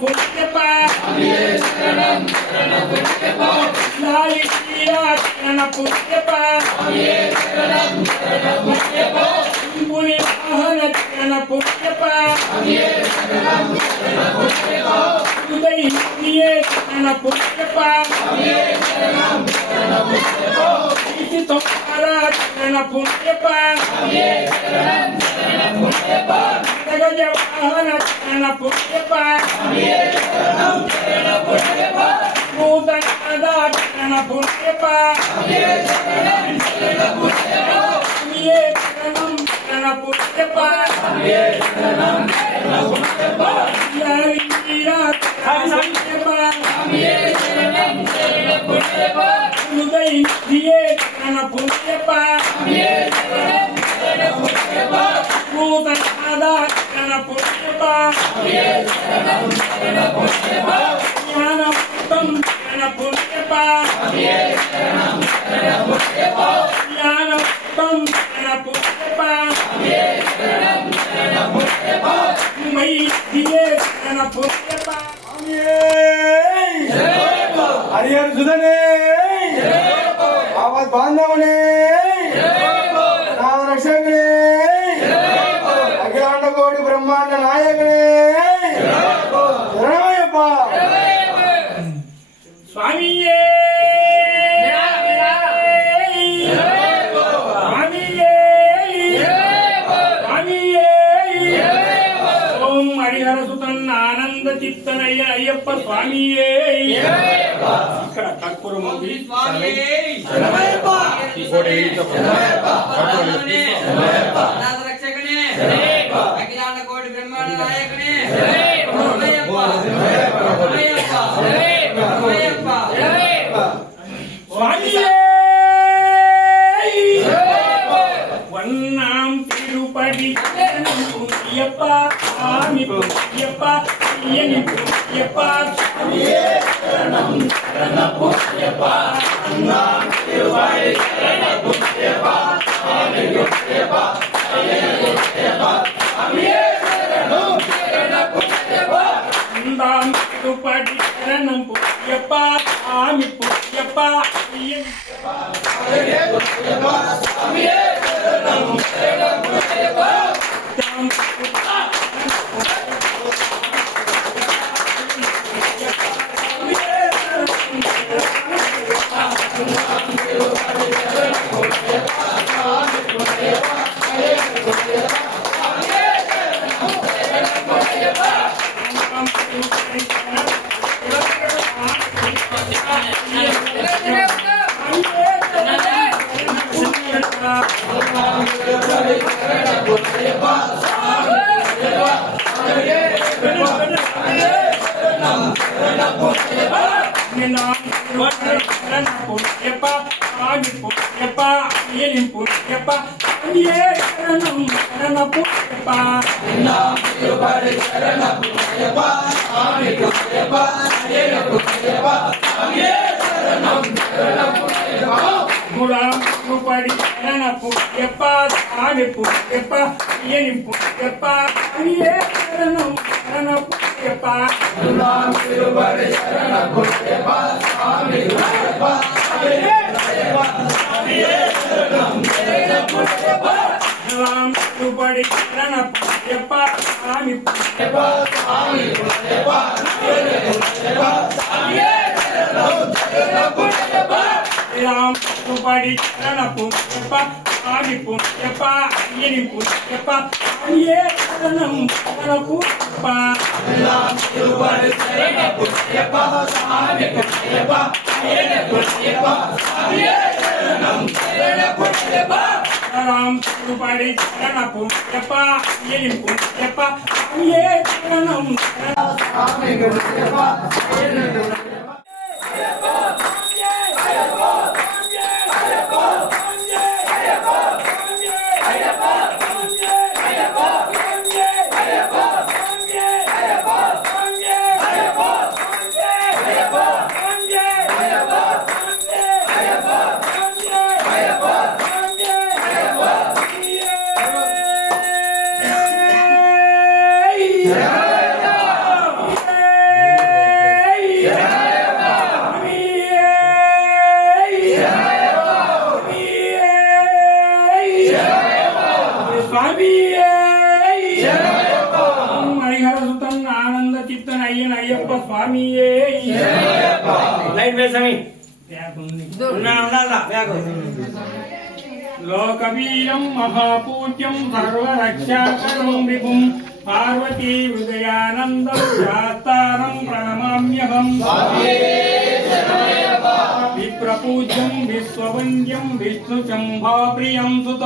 பொன்னியப்பா லாலி சீரா சரண பொன்னியப்பா புனி வாகன சரண பொன்னியப்பா உதய் நீயே சரண பொன்னியப்பா ஈசி தொக்காரா சரண பொன்னியப்பா ஜகஜ வாகன சரண பொன்னியப்பா பூதநாதா சரண பொன்னியப்பா நீயே சரணம் சரண பொன்னியப்பா லாலி சீரா உதய் நீயே சரண பொன்னியப்பா பூதநாதா சரண பொன்னியப்பா ஞானமுத்தம் சரண பொன்னியப்பா ஞானமுத்தம் சரண பொன்னியப்பா மைதியே சரண பொன்னியப்பா हरिहर सुधने आवाज बांधवने नाम रक्षकने अखिलांड कोटि ब्रह्मांड नायकने शरणमयप्पा स्वामीये ओम हरिहर सुतन आनंद चित्तनय अय्यप्प स्वामीये ఇక్కడ కర్పూరం ఉంది శరణమయ్యప్ప నాద రక్షకనే అఖిలాండ కోటి బ్రహ్మాండ నాయకనే స్వామియే వన్నాం తిరుపతి పుయ్యప్ప స్వామి పుయ్యప్ప అయ్యని పుయ్యప్ప స్వామియే శరణం శరణ పుయ్యప్ప వన్నాం తిరుపతి శరణ పుయ్యప్ప స్వామి పుయ్యప్ప అయ్యని పుయ్యప్ప స్వామియే శరణం శరణ పుయ్యప్ప వన్నాం తిరుపతి శరణం పుయ్యప్ప స్వామి పుయ్యప్ప అయ్యని పుయ్యప్ప స్వామియే శరణం శరణ పుయ్యప్ప స్వామియే లైట్ వేసమి ఉండాలా లోకవీరం మహాపూజ్యం సర్వరక్షాకరం విభుం పార్వతీ హృదయానందం శాస్తారం ప్రణమామ్యహం విప్రపూజ్యం విశ్వవంద్యం విష్ణుశంభా ప్రియం సుత